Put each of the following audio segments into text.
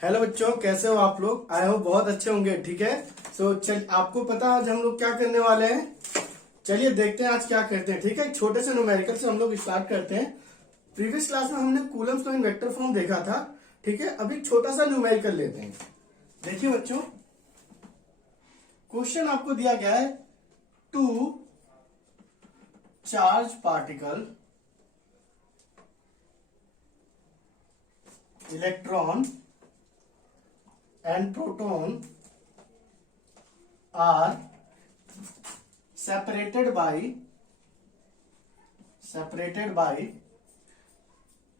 Hello बच्चों, कैसे हो आप लोग? आई होप बहुत अच्छे होंगे। ठीक है। चल आपको पता है आज हम लोग क्या करने वाले हैं। चलिए देखते हैं आज क्या करते हैं। ठीक है, एक छोटे से न्यूमेरिकल से हम लोग स्टार्ट करते हैं। प्रीवियस क्लास में हमने Coulomb's law in vector form देखा था। ठीक है, अभी छोटा सा न्यूमेरिकल लेते हैं। देखिए बच्चों, क्वेश्चन आपको दिया गया है two charge particle electron and proton are separated by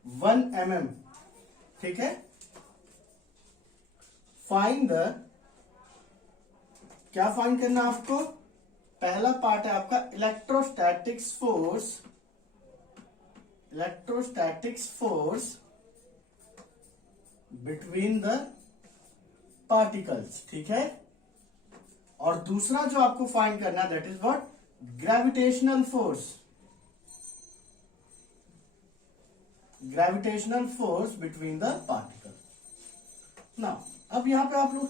1 mm. ठीक है, फाइंड द, क्या फाइंड करना आपको? पहला पार्ट है आपका electrostatics force between the particles. ठीक है, और दूसरा जो आपको फाइंड करना है that is what? Gravitational force between the particle. ना अब यहां पे आप लोग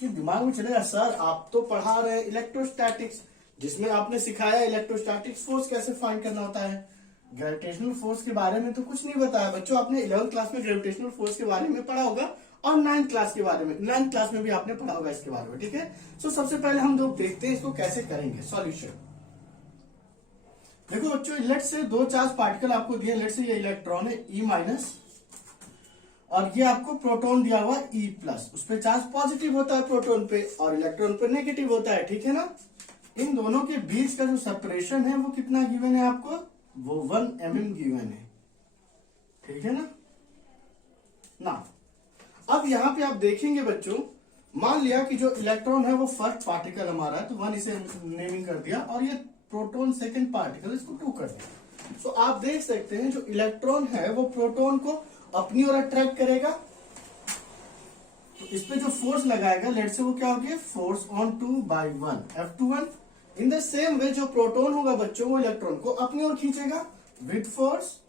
के दिमाग में चलेगा, सर आप तो पढ़ा रहे हैं इलेक्ट्रोस्टैटिक्स, जिसमें आपने सिखाया इलेक्ट्रोस्टैटिक्स फोर्स कैसे फाइंड करना होता है। ग्रेविटेशनल फोर्स के बारे में तो कुछ नहीं बताया बच्चों। आपने 11th क्लास में ग्रेविटेशनल फोर्स के बारे में पढ़ा होगा और 9th क्लास में भी आपने पढ़ा होगा इसके बारे में। ठीक है, सबसे पहले हम लोग देखते हैं इसको कैसे करेंगे सॉल्यूशन। देखो बच्चों, लेट से दो चार्ज पार्टिकल आपको दिए। लेट से ये इलेक्ट्रॉन है E- और ये आपको प्रोटॉन दिया हुआ E+। उस पर चार्ज पॉजिटिव होता है प्रोटॉन पे और इलेक्ट्रॉन पे नेगेटिव होता है। ठीक है ना। इन दोनों के बीच का जो सेपरेशन है वो कितना गिवन है आपको? वो 1 mm गिवन है। ठीक है ना। अब यहां पे आप देखेंगे बच्चों, मान लिया कि जो इलेक्ट्रॉन है वो फर्स्ट पार्टिकल हमारा है, तो 1 इसे नेमिंग कर दिया, और ये प्रोटॉन सेकंड पार्टिकल, इसको 2 कर दिया। आप देख सकते हैं जो इलेक्ट्रॉन है वो प्रोटॉन को अपनी ओर अट्रैक्ट करेगा, तो इस पे जो फोर्स लगाएगा लेट से वो क्या होगी? Force on 2/1 F21। In the same way जो प्रोटॉन होगा बच्चों वो इलेक्ट्रॉन को अपनी ओर खींचेगा with force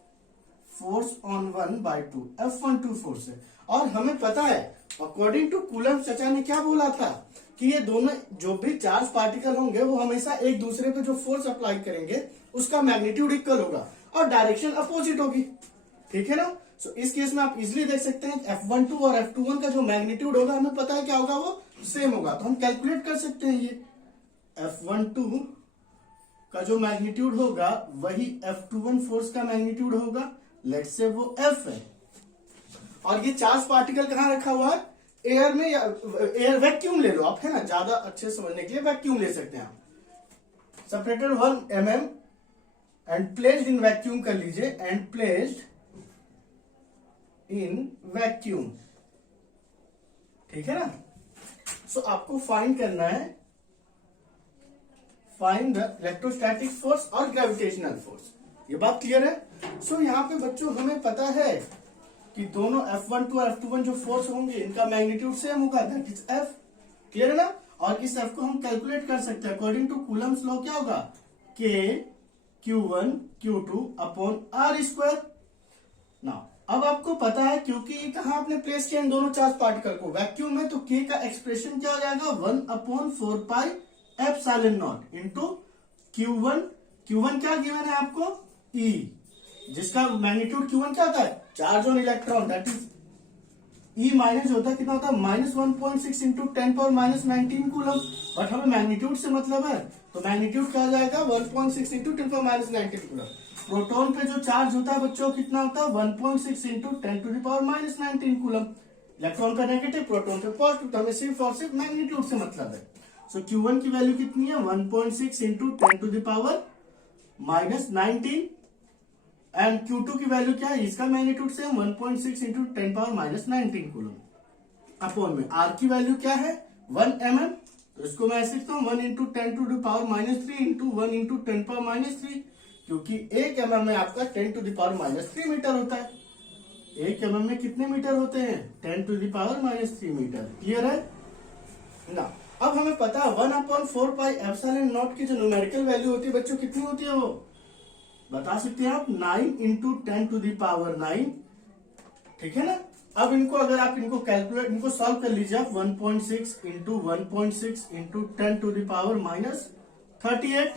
on 1/2 F12 force है। और हमें पता है अकॉर्डिंग टू कूलम चचा ने क्या बोला था कि ये दोनों जो भी चार्ज पार्टिकल होंगे वो हमेशा एक दूसरे पे जो फोर्स अप्लाई करेंगे उसका मैग्नीट्यूड इक्वल होगा और डायरेक्शन अपोजिट होगी। ठीक है ना। इस केस में आप इजिली देख सकते हैं F12 और F21 का जो मैग्नीट्यूड होगा हमें पता है क्या होगा, वो सेम होगा। तो हम कैलकुलेट कर सकते हैं ये F12 का जो मैग्नीट्यूड होगा वही F21 फोर्स का मैग्नीट्यूड होगा। लेट से वो F है और ये चार्ज पार्टिकल कहां रखा हुआ है? एयर में, या एयर वैक्यूम ले लो आप, है ना, ज्यादा अच्छे समझने के लिए वैक्यूम ले सकते हैं आप। Separated 1 mm and placed in vacuum कर लीजिए, एंड प्लेस्ड इन वैक्यूम। ठीक है ना। आपको फाइंड करना है, फाइंड द इलेक्ट्रोस्टैटिक फोर्स और ग्रेविटेशनल फोर्स। ये बात क्लियर है। यहाँ पे बच्चों हमें पता है कि दोनों F12 और F21 जो फोर्स होंगे इनका मैग्नीट्यूड सेम होगा, दैट इज F। क्लियर है ना। और इस F को हम कैलकुलेट कर सकते हैं अकॉर्डिंग टू कूलम्स लॉ। क्या होगा? K Q1 Q2 upon R²। ना अब आपको पता है क्योंकि कहां आपने प्लेस किया इन दोनों चार्ज पार्टिकल को? वैक्यूम में, तो K का एक्सप्रेशन क्या हो जाएगा? 1/4πε0 इंटू Q1 क्या गिवन है आपको? E, जिसका मैग्नीट्यूड Q1 क्या होता है? Charge on electron, that is E minus होता है, कितना होता है? -1.6 इंटू 10⁻19 कूलम। बट हमें मैग्नीट्यूड से मतलब है, तो मैग्नीट्यूड क्या हो जाएगा? 1.6 इंटू 10⁻19 कूलम। प्रोटॉन पे जो चार्ज होता है बच्चों कितना होता है? 1.6 इंटू 10⁻19 कूलम। इलेक्ट्रॉन पे नेगेटिव, प्रोटॉन पे पॉजिटिव, तो हमें सिर्फ और सिर्फ मैग्नीट्यूड से मतलब है। Q1 की वैल्यू कितनी है? 1.6 इंटू 10⁻19 एंड Q2 की वैल्यू क्या है? इसका मैग्नीट्यूड से 1.6 इंटू 10⁻19 कूलम अपॉन में R की वैल्यू क्या है? 1 mm। तो इसको मैं ऐसे लिखता हूं 1 इंटू 10⁻³ इंटू 1 इंटू 10⁻3, क्योंकि 1 mm में आपका 10⁻³ मीटर होता है। 1 mm में कितने मीटर होते हैं? 10⁻³ मीटर। क्लियर है ना। अब हमें पता है 1/4πε0 की जो न्यूमेरिकल वैल्यू होती है बच्चों कितनी होती है? वो बता सकते हैं आप 9 इंटू 10⁻⁹। ठीक है ना। अब इनको अगर आप इनको कैलकुलेट इनको सॉल्व कर लीजिए आप 1.6 into 1.6 into 10 to the power minus 38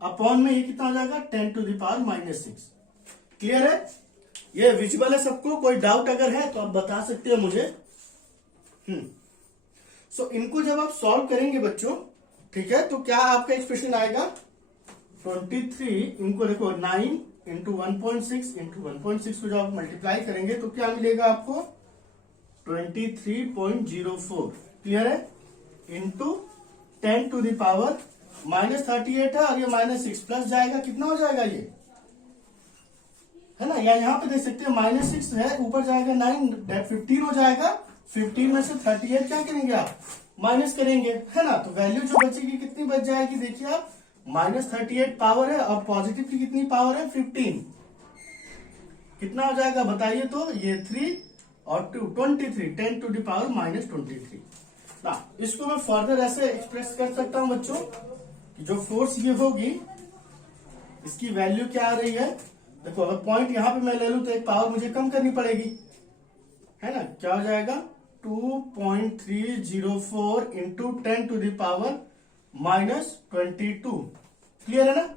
upon में ये कितना हो जाएगा 10 to the power minus 6। Clear है? ये विजुअल है सबको? कोई डाउट अगर है तो आप बता सकते हो मुझे। सो इनको जब आप सॉल्व करेंगे बच्चों, ठीक है, तो क्या आपका एक्सप्रेशन आएगा 23, इनको देखो 9 इंटू 1.6 इंटू 1.6 को जब आप मल्टीप्लाई करेंगे तो क्या मिलेगा आपको 23.04। क्लियर है? Into 10 to the power minus 38 है और ये माइनस 6 प्लस जाएगा, कितना हो जाएगा ये, है ना, या यहाँ पे देख सकते हैं माइनस 6 है, ऊपर जाएगा 9, 15 हो जाएगा। 15 में से 38 क्या करेंगे आप, माइनस करेंगे, है ना, तो वैल्यू जो बचेगी कितनी बच जाएगी, देखिए आप माइनस 38 पावर है और पॉजिटिव की कितनी पावर है 15, कितना हो जाएगा बताइए, तो ये 3 और 2 23, 10 टू द पावर माइनस 23 ना। इसको मैं फर्दर ऐसे एक्सप्रेस कर सकता हूं बच्चों कि जो फोर्स ये होगी इसकी वैल्यू क्या आ रही है, देखो अगर पॉइंट यहां पे मैं ले लूं तो एक पावर मुझे कम करनी पड़ेगी, है ना, क्या हो जाएगा 2.304 into 10 to the power minus 22। Clear है ना?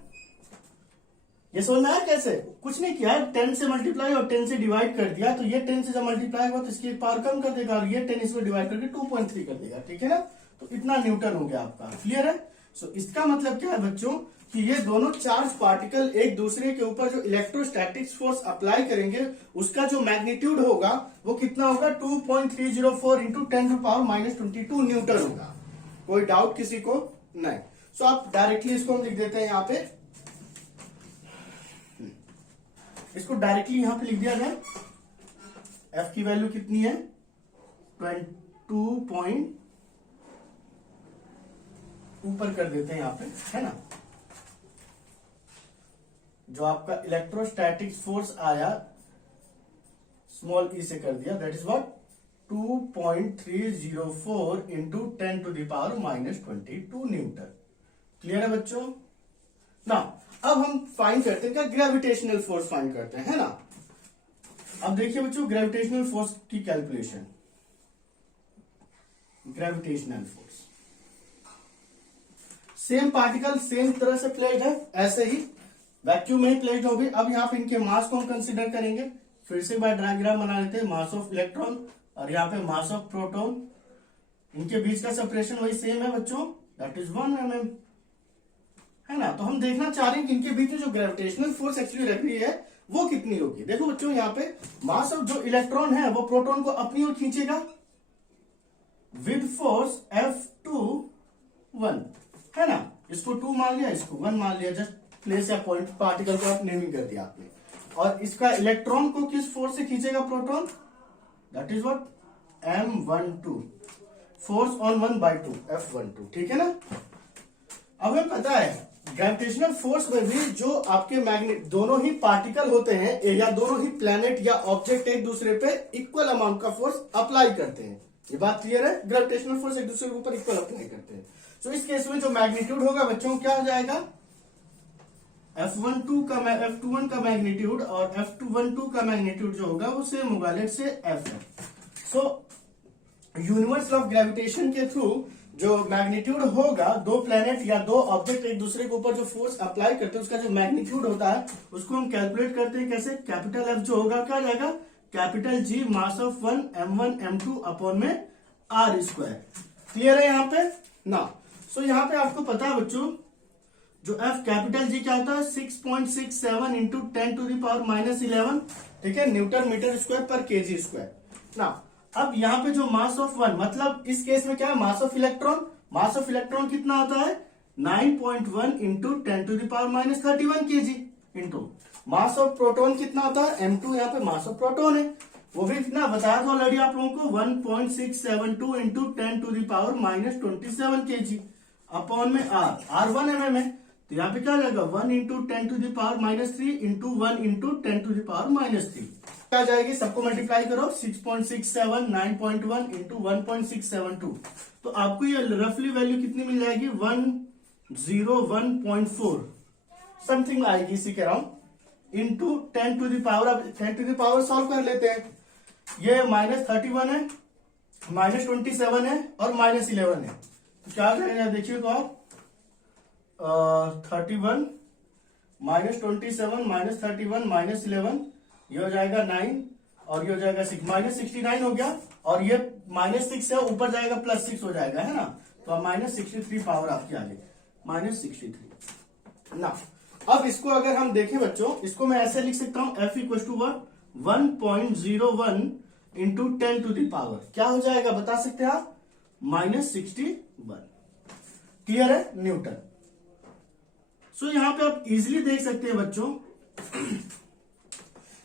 ये समझ में आया कैसे? कुछ नहीं किया, 10 से मल्टीप्लाई और 10 से डिवाइड कर दिया, तो ये 10 से जब मल्टीप्लाई हुआ तो इसकी एक पावर कम कर देगा और ये 10 इसमें डिवाइड करके 2.3 कर देगा। ठीक है ना? तो इतना न्यूटन हो गया आपका। क्लियर है? सो इसका मतलब क्या है बच्चों कि ये दोनों चार्ज पार्टिकल एक दूसरे के ऊपर जो इलेक्ट्रोस्टैटिक्स फोर्स अप्लाई करेंगे उसका जो मैग्नीट्यूड होगा वो कितना होगा 2.304 into 10 to power minus 22 newton होगा। कोई डाउट किसी को? नहीं। सो आप डायरेक्टली इसको हम लिख देते हैं यहाँ पे, इसको डायरेक्टली यहां पे लिख दिया जाए। एफ की वैल्यू कितनी है 22 ऊपर कर देते हैं यहाँ पे, है ना, जो आपका इलेक्ट्रोस्टैटिक फोर्स आया स्मॉल ई से कर दिया, that is what 2.304 into 10 to the power minus 22 newton. Clear है बच्चों? ना अब हम फाइंड करते हैं क्या, ग्रेविटेशनल फोर्स फाइंड करते हैं, है ना। अब देखिए बच्चों ग्रेविटेशनल फोर्स की calculation, gravitational force same particle same तरह से प्लेट है, ऐसे ही वैक्यूम में ही प्लेट होगी। अब यहाँ पे इनके मास को हम कंसीडर करेंगे, फिर से बाय डायग्राम बना लेते हैं, मास ऑफ इलेक्ट्रॉन और यहाँ पे मास ऑफ प्रोटॉन, इनके बीच का सेपरेशन वही सेम है बच्चों, दैट इज 1 mm, है ना। तो हम देखना चाह रहे हैं कि इनके बीच में जो ग्रेविटेशनल फोर्स एक्चुअली रख रही है वो कितनी होगी। देखो बच्चों यहाँ पे मास ऑफ जो इलेक्ट्रॉन है वो प्रोटॉन को अपनी ओर खींचेगा विद फोर्स F21, है ना, इसको 2 मान लिया, इसको 1 मान लिया, जस्ट प्लेस या पॉइंट पार्टिकल को आप नेमिंग कर दिया आपने। और इसका इलेक्ट्रॉन को किस फोर्स से खींचेगा proton, that is what M12, force on 1/2 F12। ठीक है ना। अब हमें पता है ग्रेविटेशनल फोर्स में भी जो आपके मैग्नेट दोनों ही पार्टिकल होते हैं या दोनों ही प्लैनेट या ऑब्जेक्ट एक दूसरे पे इक्वल अमाउंट का फोर्स अप्लाई करते हैं, ये बात क्लियर है। ग्रेविटेशनल फोर्स एक दूसरे के ऊपर इक्वल अप्लाई करते हैं। तो इस केस में जो मैग्नीट्यूड होगा बच्चों क्या हो जाएगा, F12 का F21 का मैग्नीट्यूड और F212 का मैग्नीट्यूड जो होगा वो सेम होगा, लेट्स से F है। सो यूनिवर्सल ऑफ ग्रेविटेशन के थ्रू जो मैग्नीट्यूड होगा, दो प्लैनेट या दो ऑब्जेक्ट एक दूसरे के ऊपर जो फोर्स अप्लाई करते हैं उसका जो मैग्नीट्यूड होता है उसको हम कैलकुलेट करते हैं कैसे, कैपिटल F जो होगा क्या जाएगा, capital G mass of 1 m1 m2 upon में r स्क्वायर। क्लियर है यहाँ पे ना। सो यहाँ पे आपको पता है बच्चों जो F कैपिटल G क्या होता है 6.67 into 10 to the power minus 11, ठीक है, न्यूटन मीटर स्क्वायर पर केजी स्क्वायर ना। अब यहाँ पे जो मास ऑफ 1 मतलब इस केस में क्या है, mass of electron, mass of electron कितना होता है 9.1 into 10 to the power minus 31 KG, into mass of proton कितना होता है M2, यहाँ पे मास ऑफ प्रोटॉन है वो भी कितना बताया था ऑलरेडी आप लोगों को 1.672 into 10 to the power minus 27 KG upon में R 1 mm है, तो यहाँ पे क्या हो जाएगा 1 into 10 to the power minus 3 into 1 into 10 to the power minus 3, क्या जाएगी, सबको मल्टीप्लाई करो 6.67 9.1 इंटू 1.672, तो आपको ये रफली वैल्यू कितनी मिल जाएगी 101.4 समथिंग आएगी इसी के around, into 10 to the power. अब 10 टू द पावर सॉल्व कर लेते हैं, ये -31 है, -27 है और -11 है। तो क्या करेंगे देखिए तो आप 31 -27 -31 -11, ये हो जाएगा 9 और ये हो जाएगा 6, -69 हो गया। और ये -6 है, ऊपर जाएगा +6 हो जाएगा, है ना। तो अब -63 पावर आपकी आ गई, -63 ना। अब इसको अगर हम देखें बच्चों, इसको मैं ऐसे लिख सकता हूं F = 1.01 into 10 to the power, क्या हो जाएगा बता सकते हैं आप, -61। क्लियर है, न्यूटन। सो यहां पे आप इजीली देख सकते हैं बच्चों,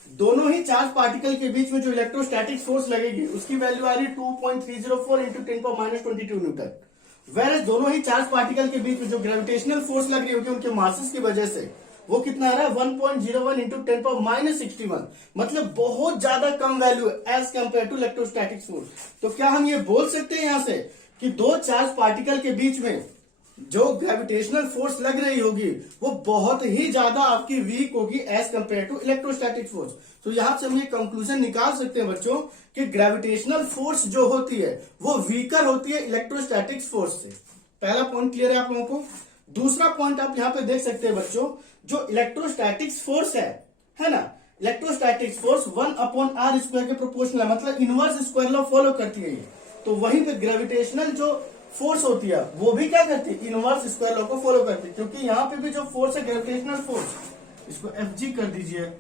दोनों ही चार्ज पार्टिकल के बीच में जो इलेक्ट्रोस्टैटिक फोर्स लगेगी उसकी वैल्यू आ रही है 2.304 इंटू 10⁻22 न्यूटन। वेयर दोनों ही चार्ज पार्टिकल के बीच में जो ग्रेविटेशनल फोर्स लग रही होगी उनके मासेस की वजह से, वो कितना आ रहा है 1.01 इंटू 10⁻61, मतलब बहुत ज्यादा कम वैल्यू है as compare to electrostatic force. तो क्या हम ये बोल सकते हैं यहां से कि दो चार्ज पार्टिकल के बीच में जो ग्रेविटेशनल फोर्स लग रही होगी वो बहुत ही ज्यादा आपकी वीक होगी as compare to electrostatic force. तो यहां से हम ये कंक्लूजन निकाल सकते हैं बच्चों कि ग्रेविटेशनल फोर्स जो होती है वो वीकर होती है इलेक्ट्रोस्टैटिक फोर्स से। पहला पॉइंट क्लियर है आप लोगों को। दूसरा पॉइंट आप यहां पे देख सकते हैं बच्चों, जो इलेक्ट्रोस्टैटिक्स फोर्स है ना, इलेक्ट्रोस्टैटिक्स फोर्स 1/r² के प्रोपोर्शनल है, मतलब इनवर्स स्क्वायर लॉ फॉलो करती है ये। तो वहीं पे ग्रेविटेशनल जो फोर्स होती है वो भी क्या करती है, इनवर्स स्क्वायर लॉ को फॉलो करती है। क्योंकि यहाँ पे भी जो फोर्स है ग्रेविटेशनल फोर्स, इसको Fg कर दीजिए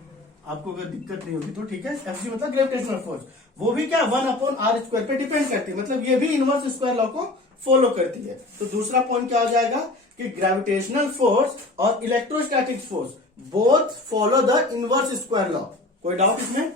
आपको अगर दिक्कत नहीं होगी तो, ठीक है। Fg मतलब ग्रेविटेशनल फोर्स, वो भी क्या 1/r² पे डिपेंड करती है, मतलब ये भी इनवर्स स्क्वायर लॉ को फॉलो करती है। तो दूसरा पॉइंट क्या हो जाएगा कि ग्रेविटेशनल फोर्स और electrostatic force both follow the inverse square law. कोई डाउट इसमें,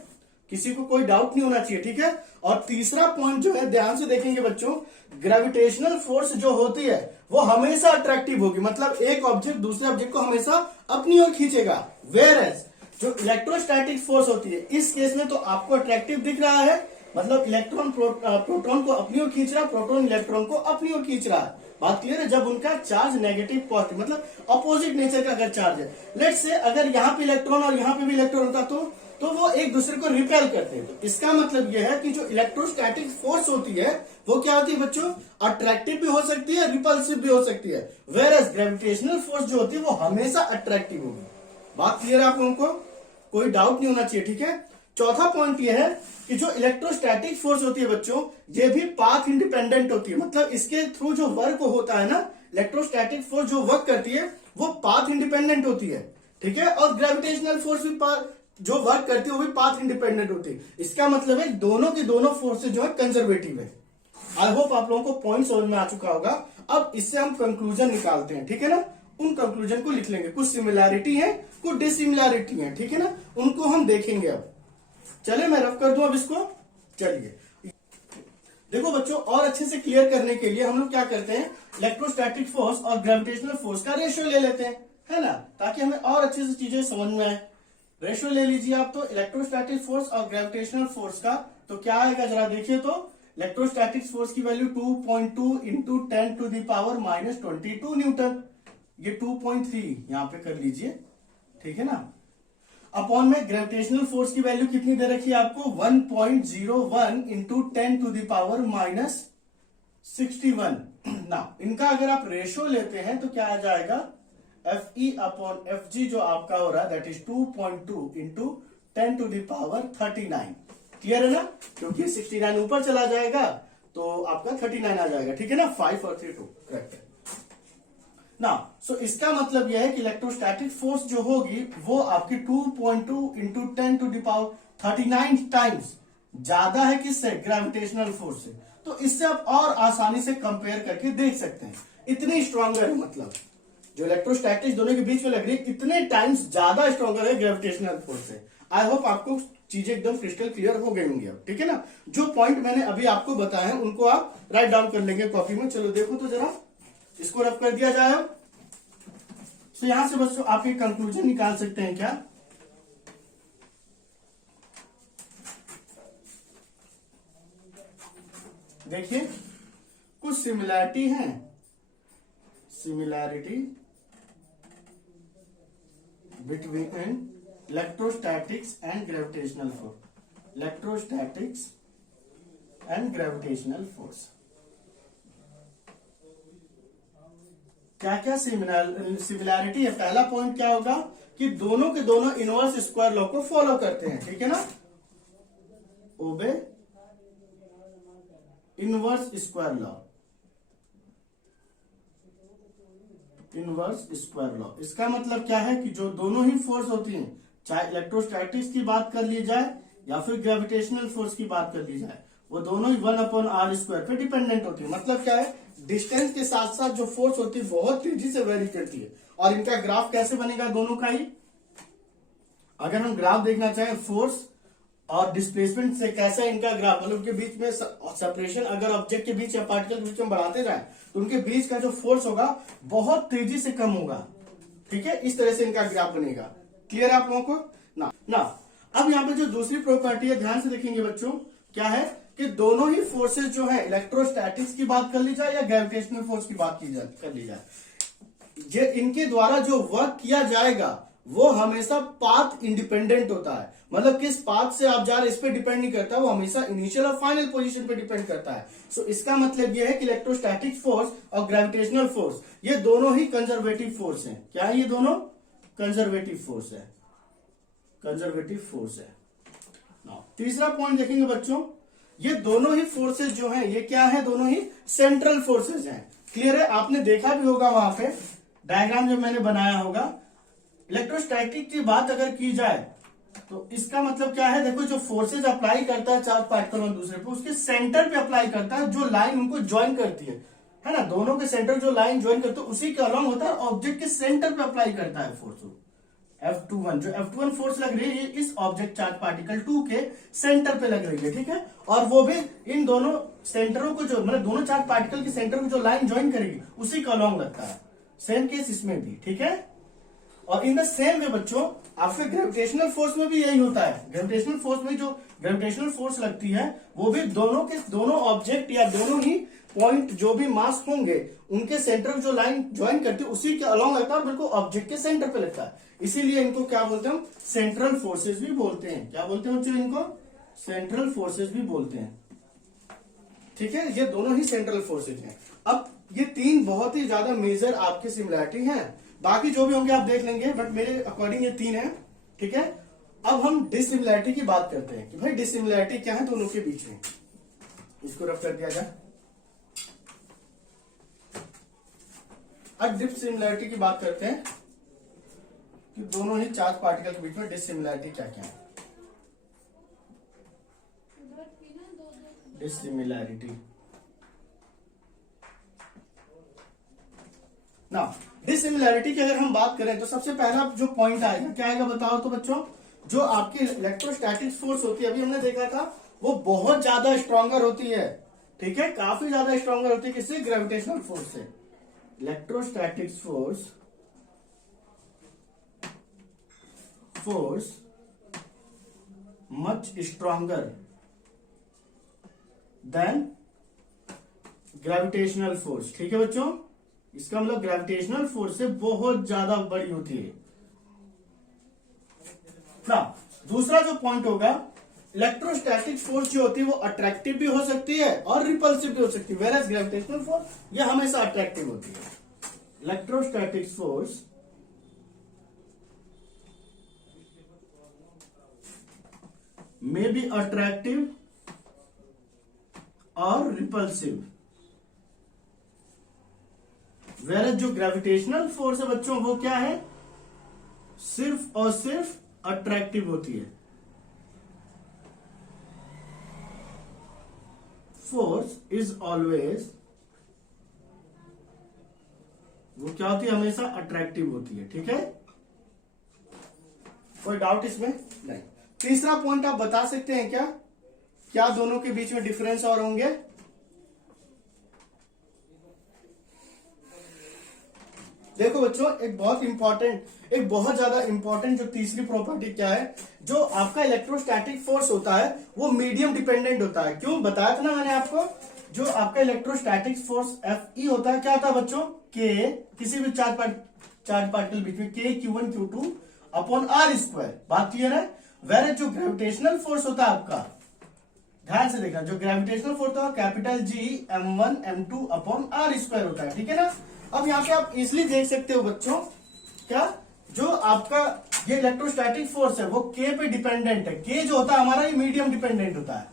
किसी को कोई डाउट नहीं होना चाहिए, ठीक है। और तीसरा पॉइंट जो है ध्यान से देखेंगे बच्चों, ग्रेविटेशनल फोर्स जो होती है वो हमेशा अट्रैक्टिव होगी, मतलब एक ऑब्जेक्ट दूसरे ऑब्जेक्ट को हमेशा अपनी ओर खींचेगा। वेयर एज जो इलेक्ट्रोस्टैटिक फोर्स होती है इस केस में तो आपको अट्रैक्टिव दिख रहा है, मतलब इलेक्ट्रॉन प्रोटॉन को अपनी ओर खींच रहा है, प्रोटॉन इलेक्ट्रॉन को अपनी ओर खींच रहा है। बात क्लियर है। जब उनका चार्ज नेगेटिव पॉजिटिव मतलब अपोजिट नेचर का अगर चार्ज है, लेट्स से अगर यहाँ पे इलेक्ट्रॉन और यहाँ पे भी इलेक्ट्रॉन होता तो वो एक दूसरे को रिपेल करते हैं। तो इसका मतलब यह है कि जो इलेक्ट्रोस्टैटिक फोर्स होती है वो क्या होती है बच्चों, अट्रैक्टिव भी हो सकती है, रिपल्सिव भी हो सकती है। वेयर एज ग्रेविटेशनल फोर्स जो होती है वो हमेशा अट्रैक्टिव होगी। बात क्लियर है आप लोगों को, कोई डाउट नहीं होना चाहिए, ठीक है। चौथा पॉइंट ये है कि जो इलेक्ट्रोस्टैटिक फोर्स होती है बच्चों, ये भी पाथ इंडिपेंडेंट होती है, मतलब इसके थ्रू जो वर्क होता है ना, इलेक्ट्रोस्टैटिक फोर्स जो वर्क करती है वो पाथ इंडिपेंडेंट होती है, ठीक है। और ग्रेविटेशनल फोर्स भी जो वर्क करती है वो भी पाथ इंडिपेंडेंट होती है। इसका मतलब है दोनों की दोनों फोर्सेज जो है कंजर्वेटिव है। आई होप आप लोगों को पॉइंट समझ में आ चुका होगा। अब इससे हम कंक्लूजन निकालते हैं, ठीक है ना। उन कंक्लूजन को लिख लेंगे, कुछ सिमिलैरिटी है कुछ डिसिमिलैरिटी है, ठीक है ना, उनको हम देखेंगे। अब चले मैं रफ कर दूं अब इसको, चलिए देखो बच्चों, और अच्छे से क्लियर करने के लिए हम लोग क्या करते हैं, इलेक्ट्रोस्टैटिक फोर्स और ग्रेविटेशनल फोर्स का रेशियो ले लेते हैं, है ना, ताकि हमें और अच्छे से चीजें समझ में आए। रेशियो ले लीजिए आप तो इलेक्ट्रोस्टैटिक फोर्स और ग्रेविटेशनल फोर्स का, तो क्या आएगा जरा देखिए तो। इलेक्ट्रोस्टैटिक फोर्स की value 2.2 into 10 to the power -22 newton, ये 2.3 यहां पे कर लीजिए, ठीक है ना। अपॉन में ग्रेविटेशनल फोर्स की वैल्यू कितनी दे रखी है आपको, 1.01 इंटू 10 टू द पावर -61 ना। इनका अगर आप रेशियो लेते हैं तो क्या आ जाएगा, Fe अपॉन Fg जो आपका हो रहा है that is 2.2 into 10 to the power 39। Clear है ना, क्योंकि 69 ऊपर चला जाएगा तो आपका 39 आ जाएगा, ठीक है ना। 5 और 3 2 करेक्ट है ना। सो इसका मतलब यह है कि इलेक्ट्रोस्टैटिक फोर्स जो होगी वो आपकी 2.2 into 10 to the power 39 times ज्यादा है किससे, ग्रेविटेशनल फोर्स से। तो इससे आप और आसानी से कंपेयर करके देख सकते हैं, इतनी स्ट्रॉन्गर है, मतलब जो इलेक्ट्रोस्टैटिक्स दोनों के बीच में लग रही है इतने टाइम्स ज्यादा स्ट्रॉन्गर है ग्रेविटेशनल फोर्स से। आई होप आपको चीजें एकदम क्रिस्टल क्लियर हो गई होंगी अब, ठीक है ना। जो पॉइंट मैंने अभी आपको बताया है उनको आप राइट डाउन कर लेंगे कॉपी में। चलो देखो तो जरा, इसको रफ कर दिया जाए। तो यहां से बस आप एक कंक्लूजन निकाल सकते हैं क्या, देखिए कुछ सिमिलैरिटी है, similarity between electrostatics and gravitational force. Electrostatics and gravitational force. क्या क्या सिमिलैरिटी है? पहला पॉइंट क्या होगा कि दोनों के दोनों इनवर्स स्क्वायर लॉ को फॉलो करते हैं, ठीक है ना, obey inverse square law, inverse square law. इसका मतलब क्या है कि जो दोनों ही फोर्स होती हैं, चाहे इलेक्ट्रोस्टैटिक्स की बात कर ली जाए या फिर ग्रेविटेशनल फोर्स की बात कर ली जाए, वो दोनों ही 1/r² पे डिपेंडेंट होती है। मतलब क्या है, डिस्टेंस के साथ साथ जो फोर्स होती है बहुत तेजी से वेरी करती है। और इनका ग्राफ कैसे बनेगा दोनों का ही, अगर हम ग्राफ देखना चाहें फोर्स और डिस्प्लेसमेंट से कैसा इनका ग्राफ, मतलब के बीच में सेपरेशन अगर ऑब्जेक्ट के बीच या पार्टिकल के बीच में बढ़ाते जाए तो उनके बीच का जो फोर्स होगा बहुत तेजी से कम होगा, ठीक है। इस तरह से इनका ग्राफ बनेगा। क्लियर आप लोगों को ना अब यहाँ पे जो दूसरी प्रॉपर्टी है ध्यान से देखेंगे बच्चों, क्या है कि दोनों ही फोर्सेस जो है, इलेक्ट्रोस्टैटिक्स की बात कर ली जाए या ग्रेविटेशनल फोर्स की बात कर ली जाए, ये इनके द्वारा जो वर्क किया जाएगा वो हमेशा पाथ इंडिपेंडेंट होता है। मतलब किस पाथ से आप जा रहे हैं इस पे डिपेंड नहीं करता, वो हमेशा इनिशियल और फाइनल पोजीशन पे डिपेंड करता है। सो इसका मतलब ये है कि इलेक्ट्रोस्टैटिक फोर्स और ग्रेविटेशनल फोर्स ये दोनों ही कंजर्वेटिव फोर्स हैं। क्या है ये दोनों? कंजर्वेटिव फोर्स है, कंजर्वेटिव फोर्स है। तीसरा पॉइंट देखेंगे बच्चों, ये दोनों ही फोर्सेज जो हैं ये क्या है? दोनों ही सेंट्रल फोर्सेज हैं। क्लियर है? आपने देखा भी होगा वहां पे डायग्राम जो मैंने बनाया होगा। इलेक्ट्रोस्टैटिक की बात अगर की जाए तो इसका मतलब क्या है, देखो जो फोर्सेज अप्लाई करता है चार्ज पार्टिकल और दूसरे पे, उसके सेंटर पे अप्लाई करता है, जो लाइन उनको ज्वाइन करती है ना, दोनों के सेंटर जो लाइन ज्वाइन करते हैं उसी के अलॉन्ग होता है, ऑब्जेक्ट के सेंटर पे अप्लाई करता है फोर्स F21। जो F21 फोर्स लग रही है इस ऑब्जेक्ट चार्ज पार्टिकल 2 के सेंटर पे लग रही है, ठीक है। और वो भी इन दोनों सेंटरों को जो, मतलब दोनों चार्ज पार्टिकल के सेंटर को जो लाइन ज्वाइन करेगी उसी का अलॉन्ग लगता है। सेम केस इसमें भी, ठीक है। और इन द सेम वे बच्चों आपके ग्रेविटेशनल फोर्स में भी यही होता है। ग्रेविटेशनल फोर्स में जो ग्रेविटेशनल फोर्स लगती है वो भी दोनों के दोनों ऑब्जेक्ट या दोनों ही पॉइंट जो भी मास होंगे उनके सेंटर जो लाइन ज्वाइन करती है उसी के अलॉन्ग लगता है, बिल्कुल ऑब्जेक्ट के सेंटर पे लगता है। इसीलिए इनको क्या बोलते हैं? सेंट्रल फोर्सेज भी बोलते हैं। क्या बोलते हैं बच्चों? इनको सेंट्रल फोर्सेज भी बोलते हैं, ठीक है। ये दोनों ही सेंट्रल फोर्सेज हैं। अब ये तीन बहुत ही ज्यादा मेजर आपकी सिमिलैरिटी हैं, बाकी जो भी होंगे आप देख लेंगे, बट मेरे अकॉर्डिंग ये तीन है, ठीक है। अब हम डिसिमिलैरिटी की बात करते हैं कि भाई डिसिमिलैरिटी क्या है दोनों के बीच में। इसको रफ कर दिया जाए। अब डिसिमिलैरिटी की बात करते हैं कि दोनों ही चार्ज पार्टिकल के बीच में डिसिमिलैरिटी क्या क्या है। डिसिमिलैरिटी ना, डिसिमिलैरिटी की अगर हम बात करें तो सबसे पहला जो पॉइंट आएगा क्या आएगा बताओ तो बच्चों, जो आपकी इलेक्ट्रोस्टैटिक फोर्स होती है अभी हमने देखा था वो बहुत ज्यादा स्ट्रॉन्गर होती है, ठीक है, काफी ज्यादा स्ट्रॉन्गर होती है। किससे? ग्रेविटेशनल फोर्स से। Electrostatic force much stronger than gravitational force, ठीक है बच्चों। इसका मतलब ग्रेविटेशनल फोर्स से बहुत ज्यादा बड़ी होती है ना। दूसरा जो पॉइंट होगा, इलेक्ट्रोस्टैटिक फोर्स जो होती है वो अट्रैक्टिव भी हो सकती है और रिपल्सिव भी हो सकती है, वेयर एज ग्रेविटेशनल फोर्स ये हमेशा अट्रैक्टिव होती है। Electrostatic force may be attractive और रिपल्सिव, वेयर जो ग्रेविटेशनल फोर्स है बच्चों वो क्या है? सिर्फ और सिर्फ अट्रैक्टिव होती है। फोर्स इज ऑलवेज, वो क्या होती है? हमेशा अट्रैक्टिव होती है, ठीक है। कोई डाउट इसमें? नहीं। तीसरा पॉइंट आप बता सकते हैं क्या, क्या दोनों के बीच में डिफरेंस और होंगे? देखो बच्चों एक बहुत ज्यादा इंपॉर्टेंट जो तीसरी प्रॉपर्टी क्या है, जो आपका इलेक्ट्रोस्टैटिक फोर्स होता है वो मीडियम डिपेंडेंट होता है। क्यों? बताया था ना मैंने आपको, जो आपका इलेक्ट्रोस्टैटिक फोर्स Fe होता है क्या होता है बच्चों? K किसी भी चार्ज पार्टिकल बीच में K Q1 Q2 upon R square. बात क्लियर है? वेयर जो ग्रेविटेशनल फोर्स होता है आपका, ध्यान से देखना, जो ग्रेविटेशनल फोर्स होता है capital G m1 m2 upon r square होता है, ठीक है ना। अब यहाँ पे आप इजिली देख सकते हो बच्चों, क्या जो आपका ये इलेक्ट्रोस्टैटिक फोर्स है वो k पे डिपेंडेंट है। k जो होता है हमारा ये मीडियम डिपेंडेंट होता है,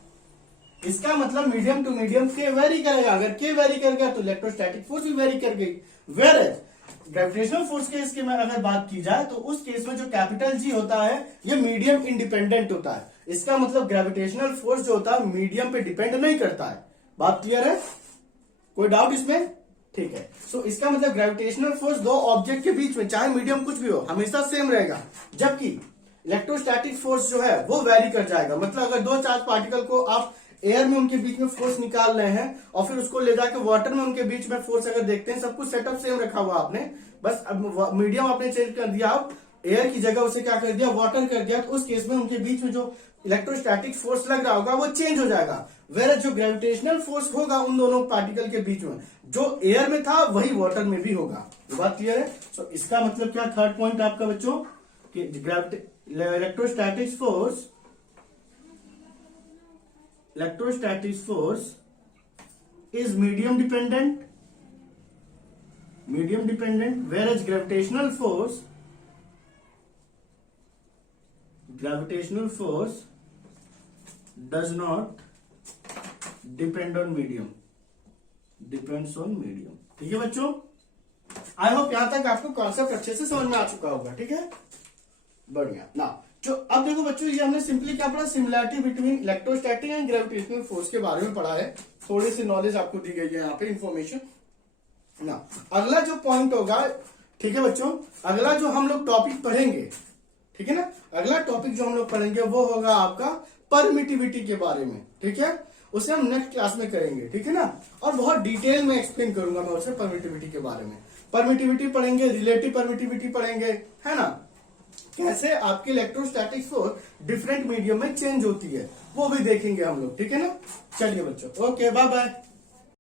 इसका मतलब medium to medium k vary करेगा। अगर k वेरी कर गया तो इलेक्ट्रोस्टैटिक फोर्स भी वेरी कर गई। वेयर ग्रेविटेशनल फोर्स के इसके में अगर बात की जाए तो उस केस में जो कैपिटल G होता है ये मीडियम इंडिपेंडेंट होता है। इसका मतलब ग्रेविटेशनल फोर्स जो होता है मीडियम पे डिपेंड नहीं करता है। बात क्लियर है? कोई डाउट इसमें? ठीक है। सो इसका मतलब ग्रेविटेशनल फोर्स दो ऑब्जेक्ट के बीच में चाहे मीडियम कुछ भी हो हमेशा सेम रहेगा, जबकि इलेक्ट्रोस्टैटिक फोर्स जो है वो वेरी कर जाएगा। मतलब अगर दो चार्ज पार्टिकल को आप एयर में उनके बीच में फोर्स निकाल रहे हैं और फिर उसको ले जाके वाटर में उनके बीच में फोर्स अगर देखते हैं, सब कुछ सेटअप सेम रखा हुआ आपने, बस अब मीडियम आपने चेंज कर दिया, आप एयर की जगह उसे क्या कर दिया, वाटर कर दिया, तो उस केस में उनके बीच में जो इलेक्ट्रोस्टैटिक फोर्स लग रहा होगा वो चेंज हो जाएगा। वेयर जो ग्रेविटेशनल फोर्स होगा उन दोनों पार्टिकल के बीच में जो एयर में था वही वाटर में भी होगा। ये बात क्लियर है? सो इसका मतलब क्या, थर्ड पॉइंट आपका बच्चों कि electrostatic force is medium dependent, whereas gravitational force does not depend on medium, depends on medium। ठीक है बच्चों, आई होप यहां तक आपको कॉन्सेप्ट अच्छे से समझ में आ चुका होगा। ठीक है, बढ़िया ना। जो अब देखो बच्चों, ये हमने सिंपली क्या पढ़ा, similarity between electrostatic and gravitational force के बारे में पढ़ा है। थोड़ी सी नॉलेज आपको दी गई है यहाँ पे, इंफॉर्मेशन ना। अगला जो पॉइंट होगा, ठीक है बच्चों, अगला जो हम लोग टॉपिक पढ़ेंगे, ठीक है ना, अगला टॉपिक जो हम लोग पढ़ेंगे वो होगा आपका परमिटिविटी के बारे में। ठीक है, उसे हम नेक्स्ट क्लास में करेंगे, ठीक है ना, और बहुत डिटेल में एक्सप्लेन करूंगा मैं उसे परमिटिविटी के बारे में। परमिटिविटी पढ़ेंगे, रिलेटिव परमिटिविटी पढ़ेंगे, है ना, कैसे आपकी इलेक्ट्रोस्टैटिक फोर्स डिफरेंट मीडियम में चेंज होती है वो भी देखेंगे हम लोग। ठीक है ना, चलिए बच्चों, ओके, बाय बाय।